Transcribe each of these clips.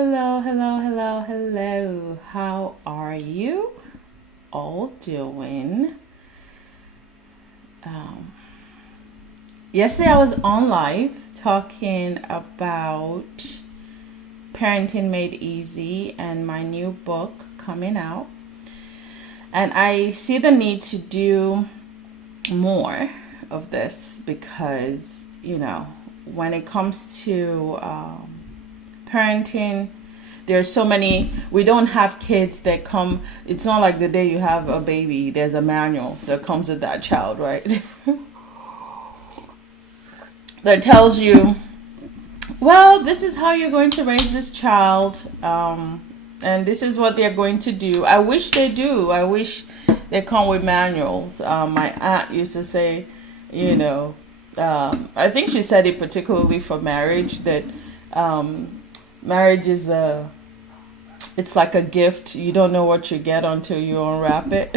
Hello, hello, hello, hello. How are you all doing? Um, Yesterday I was on live talking about Parenting Made Easy and my new book coming out. And I see the need to do more of this because, when it comes to parenting, there's so many. We don't have kids that come. It's not like the day you have a baby there's a manual that comes with that child, right? That tells you, well, this is how you're going to raise this child, and this is what they're going to do. I wish they do. I wish they come with manuals. My aunt used to say, you know I think she said it particularly for marriage, that marriage is it's like a gift. You don't know what you get until you unwrap it.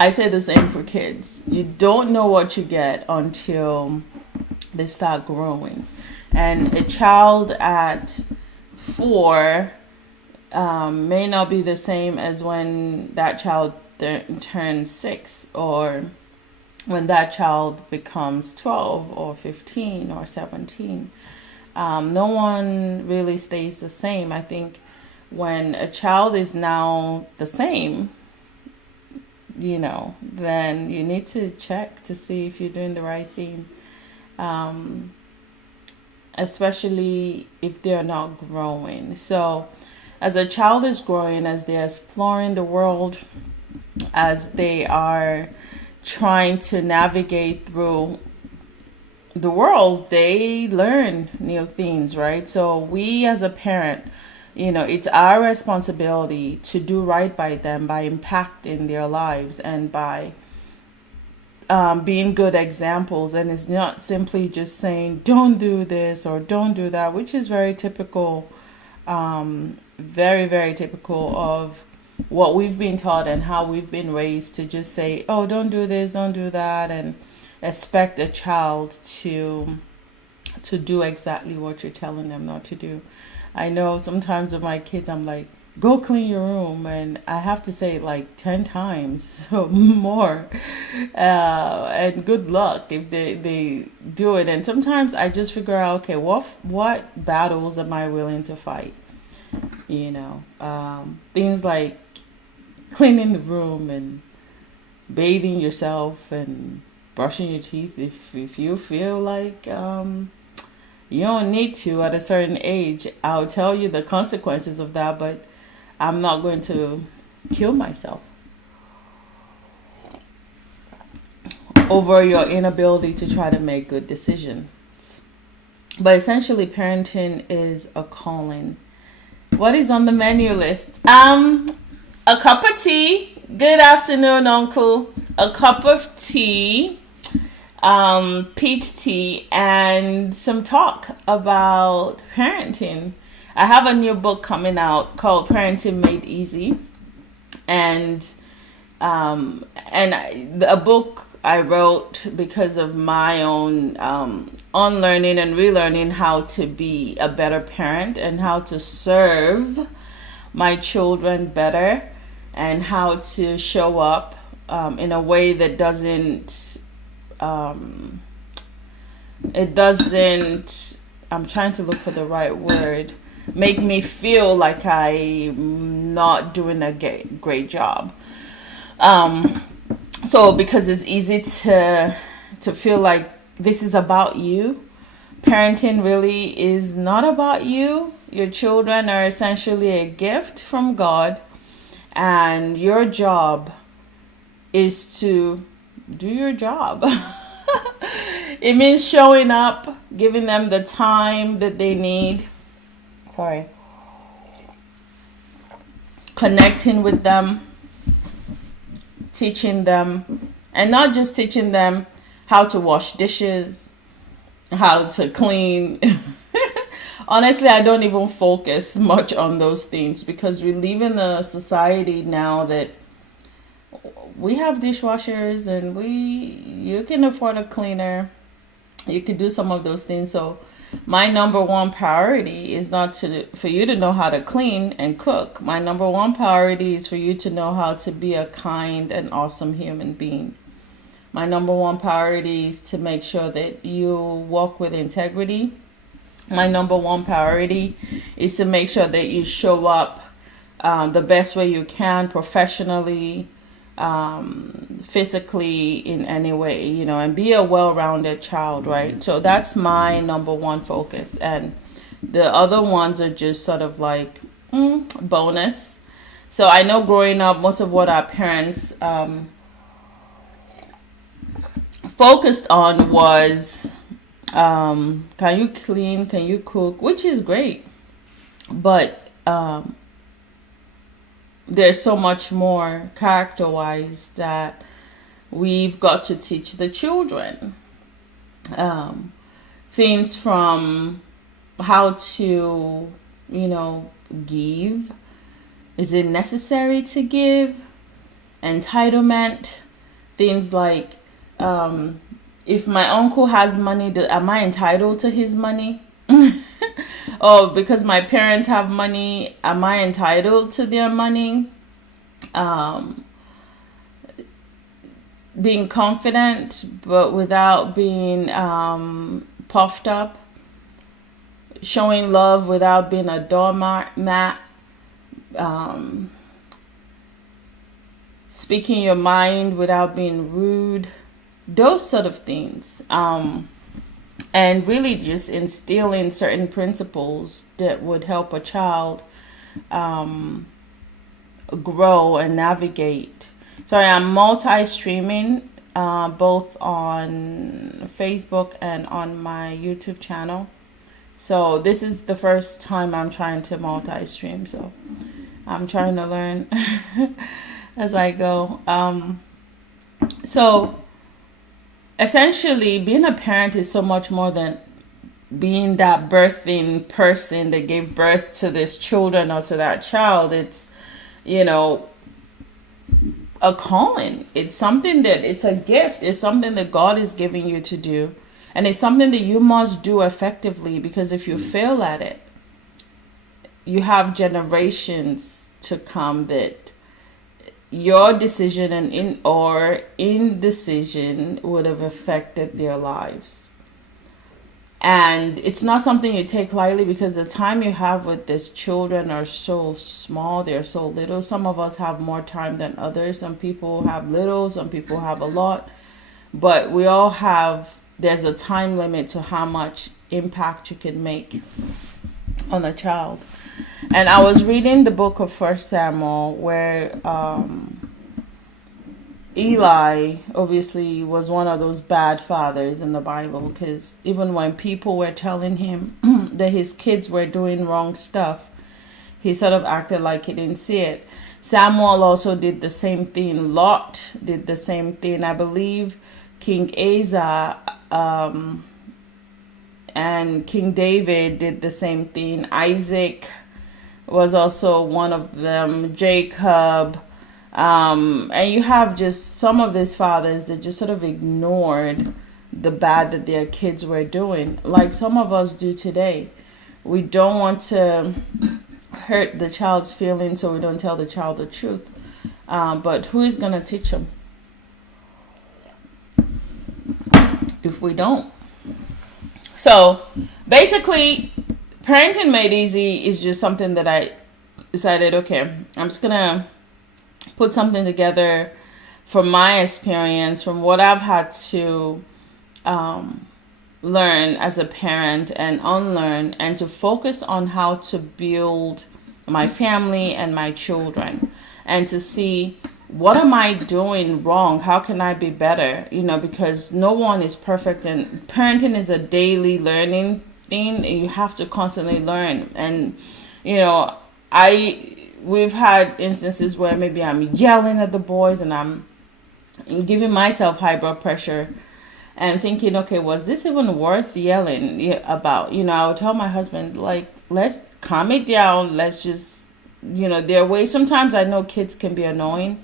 I say the same for kids. You don't know what you get until they start growing. And a child at 4 may not be the same as when that child turns 6, or when that child becomes 12 or 15 or 17. No one really stays the same. I think when a child is now the same, then you need to check to see if you're doing the right thing. Especially if they're not growing. So, as a child is growing, as they're exploring the world, as they are trying to navigate through the world, they learn new things, right? So we as a parent, it's our responsibility to do right by them by impacting their lives and by being good examples. And it's not simply just saying don't do this or don't do that, which is very typical, very, very typical of what we've been taught and how we've been raised, to just say, oh, don't do this, don't do that, and expect a child to do exactly what you're telling them not to do. I know sometimes with my kids, I'm like, go clean your room, and I have to say it like 10 times or more. And good luck if they do it. And sometimes I just figure out, okay, what battles am I willing to fight? Things like cleaning the room and bathing yourself and brushing your teeth. If you feel like you don't need to at a certain age, I'll tell you the consequences of that, but I'm not going to kill myself over your inability to try to make good decisions. But essentially, parenting is a calling. What is on the menu list? A cup of tea. Good afternoon, Uncle. A cup of tea, peach tea, and some talk about parenting. I have a new book coming out called Parenting Made Easy, and a book I wrote because of my own unlearning and relearning how to be a better parent and how to serve my children better, and how to show up in a way that I'm trying to look for the right word, make me feel like I'm not doing a great job. So because it's easy to feel like this is about you, parenting really is not about you. Your children are essentially a gift from God, and your job is to do your job. It means showing up, giving them the time that they need. Sorry. Connecting with them, teaching them, and not just teaching them how to wash dishes, how to clean. Honestly, I don't even focus much on those things because we live in a society now that we have dishwashers and you can afford a cleaner. You can do some of those things. So my number one priority is not for you to know how to clean and cook. My number one priority is for you to know how to be a kind and awesome human being. My number one priority is to make sure that you walk with integrity. My number one priority is to make sure that you show up the best way you can, professionally, physically, in any way, and be a well-rounded child, right? So that's my number one focus. And the other ones are just sort of like bonus. So I know growing up, most of what our parents focused on was can you clean, can you cook, which is great. But there's so much more character-wise that we've got to teach the children. Things from how to, give. Is it necessary to give? Entitlement. Things like, if my uncle has money, am I entitled to his money? Oh, because my parents have money, am I entitled to their money? Being confident, but without being puffed up. Showing love without being a doormat. Speaking your mind without being rude. Those sort of things. And really just instilling certain principles that would help a child grow and navigate. Sorry, I'm multi-streaming both on Facebook and on my YouTube channel. So this is the first time I'm trying to multi-stream. So I'm trying to learn as I go. So essentially, being a parent is so much more than being that birthing person that gave birth to this children or to that child. It's, a calling. It's something it's a gift. It's something that God is giving you to do. And it's something that you must do effectively, because if you fail at it, you have generations to come that your decision and indecision would have affected their lives. And it's not something you take lightly, because the time you have with these children are so small, they're so little. Some of us have more time than others. Some people have little, some people have a lot. But we all there's a time limit to how much impact you can make on a child. And I was reading the book of 1 Samuel where Eli obviously was one of those bad fathers in the Bible, because even when people were telling him that his kids were doing wrong stuff, he sort of acted like he didn't see it. Samuel also did the same thing. Lot did the same thing. I believe King Asa and King David did the same thing. Isaac was also one of them. Jacob. And you have just some of these fathers that just sort of ignored the bad that their kids were doing, like some of us do today. We don't want to hurt the child's feelings, so we don't tell the child the truth. But who is going to teach them if we don't? So basically, parenting made easy is just something that I decided, okay, I'm just going to put something together from my experience, from what I've had to learn as a parent and unlearn, and to focus on how to build my family and my children, and to see what am I doing wrong? How can I be better? Because no one is perfect, and parenting is a daily learning thing, and you have to constantly learn. And, we've had instances where maybe I'm yelling at the boys and I'm giving myself high blood pressure and thinking, okay, was this even worth yelling about? I would tell my husband, like, let's calm it down. Let's just, there are ways. Sometimes I know kids can be annoying,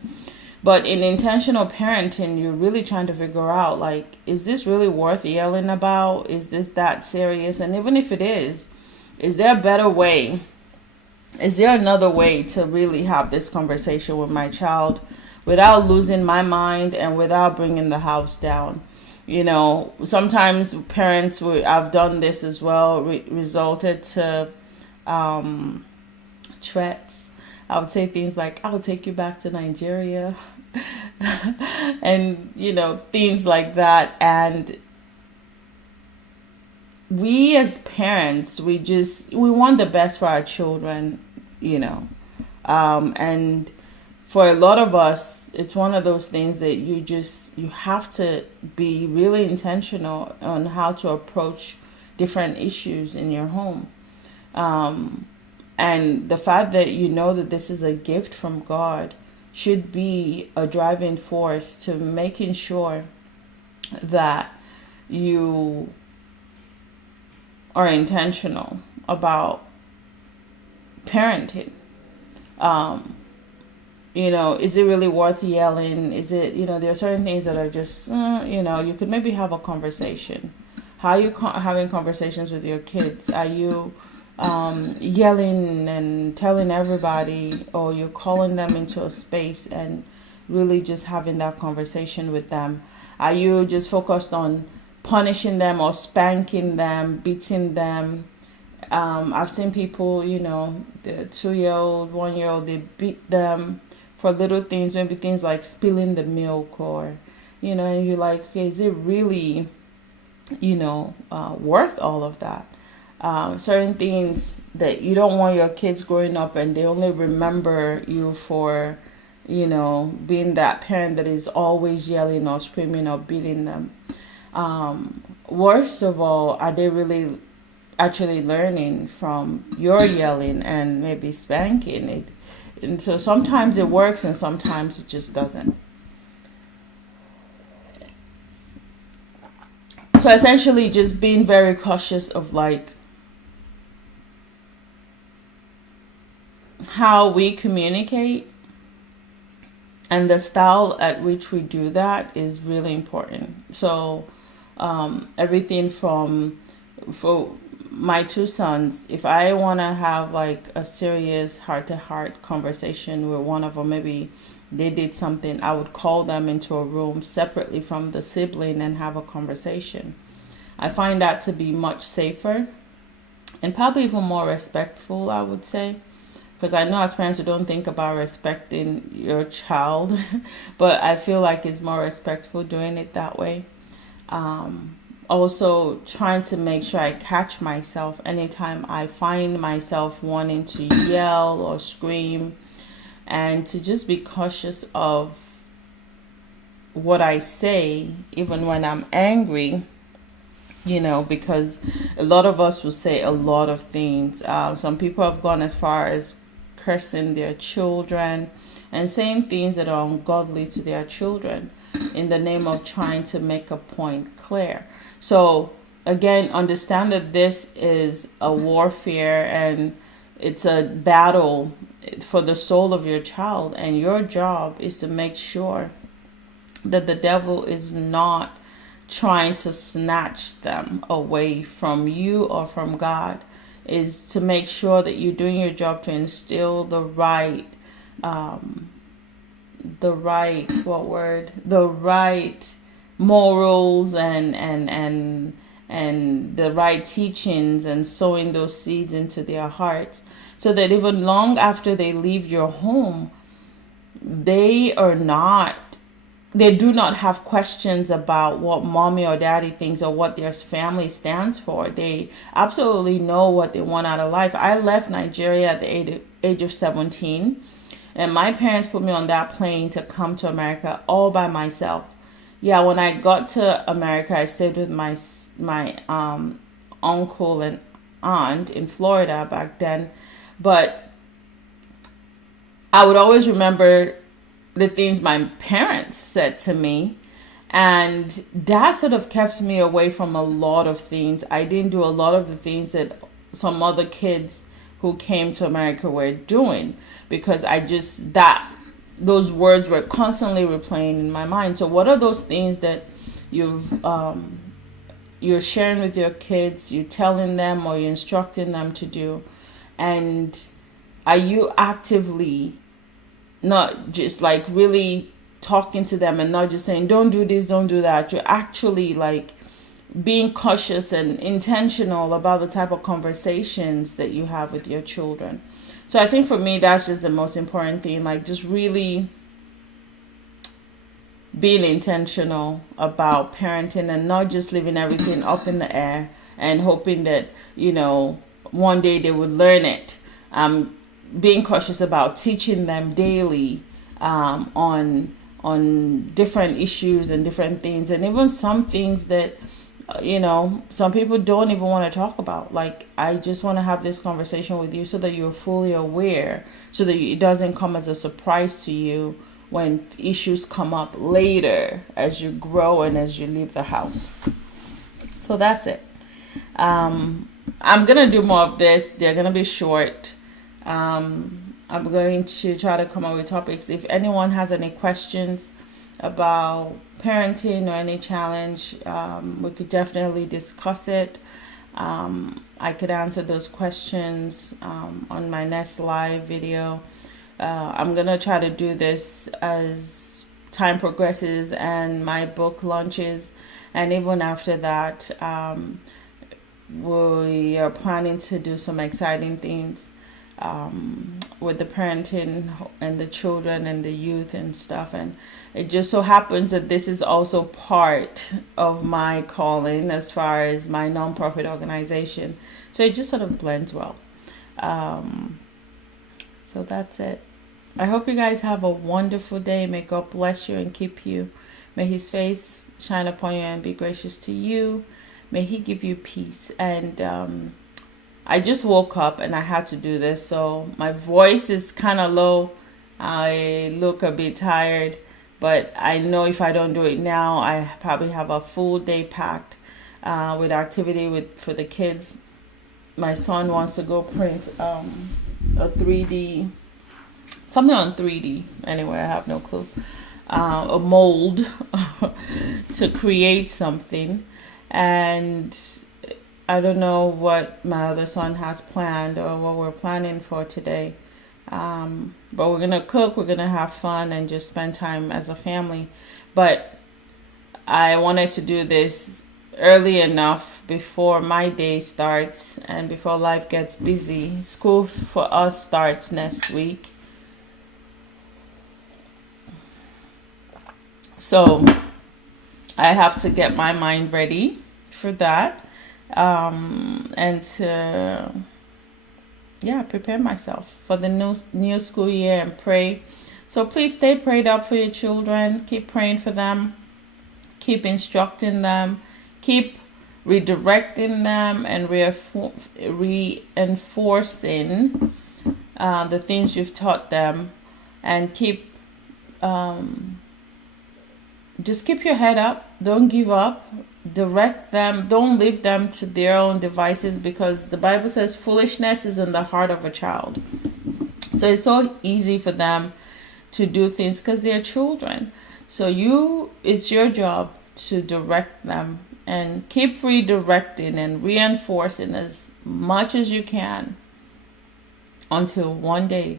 But in intentional parenting, you're really trying to figure out, like, is this really worth yelling about? Is this that serious? And even if it is there a better way? Is there another way to really have this conversation with my child without losing my mind and without bringing the house down? You know, sometimes parents, I've done this as well, resulted to threats. I would say things like, I'll take you back to Nigeria. And, you know, things like that. And we as parents, we want the best for our children, you know. And for a lot of us, it's one of those things that you have to be really intentional on how to approach different issues in your home. And the fact that you know that this is a gift from God should be a driving force to making sure that you are intentional about parenting. You know, is it really worth yelling? Is it, you know, there are certain things that are just, you know, you could maybe have a conversation. How are you having conversations with your kids? Are you yelling and telling everybody, or you're calling them into a space and really just having that conversation with them? Are you just focused on punishing them or spanking them, beating them? I've seen people, you know, the 2-year-old, 1-year-old, they beat them for little things, maybe things like spilling the milk, or, you know, and you're like, okay, is it really, you know, worth all of that? Certain things that you don't want your kids growing up and they only remember you for, you know, being that parent that is always yelling or screaming or beating them. Worst of all, are they really actually learning from your yelling and maybe spanking it? And so sometimes it works and sometimes it just doesn't. So essentially just being very cautious of like how we communicate, and the style at which we do that is really important. So everything from, for my 2 sons, if I want to have like a serious heart-to-heart conversation with one of them, maybe they did something, I would call them into a room separately from the sibling and have a conversation. I find that to be much safer and probably even more respectful, I would say, because I know as parents you don't think about respecting your child, but I feel like it's more respectful doing it that way. Also trying to make sure I catch myself anytime I find myself wanting to yell or scream, and to just be cautious of what I say even when I'm angry, you know, because a lot of us will say a lot of things. Some people have gone as far as cursing their children and saying things that are ungodly to their children in the name of trying to make a point clear. So again, understand that this is a warfare and it's a battle for the soul of your child, and your job is to make sure that the devil is not trying to snatch them away from you or from God. Is to make sure that you're doing your job to instill the right morals and the right teachings, and sowing those seeds into their hearts, so that even long after they leave your home, they do not have questions about what mommy or daddy thinks or what their family stands for. They absolutely know what they want out of life. I left Nigeria at the age of 17, and my parents put me on that plane to come to America all by myself. Yeah, when I got to America, I stayed with my uncle and aunt in Florida back then. But I would always remember the things my parents said to me, and that sort of kept me away from a lot of things. I didn't do a lot of the things that some other kids who came to America were doing, because I just, that those words were constantly replaying in my mind. So what are those things that you're sharing with your kids, you're telling them or you're instructing them to do? And are you actively not just like really talking to them and not just saying, don't do this, don't do that? You're actually like being cautious and intentional about the type of conversations that you have with your children. So I think for me, that's just the most important thing, like just really being intentional about parenting and not just leaving everything up in the air and hoping that, one day they would learn it. Being cautious about teaching them daily on different issues and different things, and even some things that some people don't even want to talk about. Like, I just want to have this conversation with you so that you're fully aware, so that it doesn't come as a surprise to you when issues come up later as you grow and as you leave the house. So that's it. I'm gonna do more of this. They're gonna be short. I'm going to try to come up with topics. If anyone has any questions about parenting or any challenge, we could definitely discuss it. I could answer those questions on my next live video. I'm gonna try to do this as time progresses and my book launches, and even after that, we are planning to do some exciting things with the parenting and the children and the youth and stuff. And it just so happens that this is also part of my calling as far as my nonprofit organization. So it just sort of blends well. So that's it. I hope you guys have a wonderful day. May God bless you and keep you. May his face shine upon you and be gracious to you. May he give you peace. And I just woke up and I had to do this, so my voice is kind of low. I look a bit tired, but I know if I don't do it now, I probably have a full day packed with activity for the kids. My son wants to go print a 3D, something on 3D. Anyway, I have no clue. A mold to create something. And I don't know what my other son has planned or what we're planning for today. But we're going to cook, we're going to have fun and just spend time as a family. But I wanted to do this early enough before my day starts and before life gets busy. School for us starts next week. So I have to get my mind ready for that. And to prepare myself for the new school year and pray. So please stay prayed up for your children. Keep praying for them. Keep instructing them. Keep redirecting them and reinforcing the things you've taught them. And just keep your head up. Don't give up. Direct them. Don't leave them to their own devices, because the Bible says foolishness is in the heart of a child. So it's so easy for them to do things because they're children. So it's your job to direct them and keep redirecting and reinforcing as much as you can until one day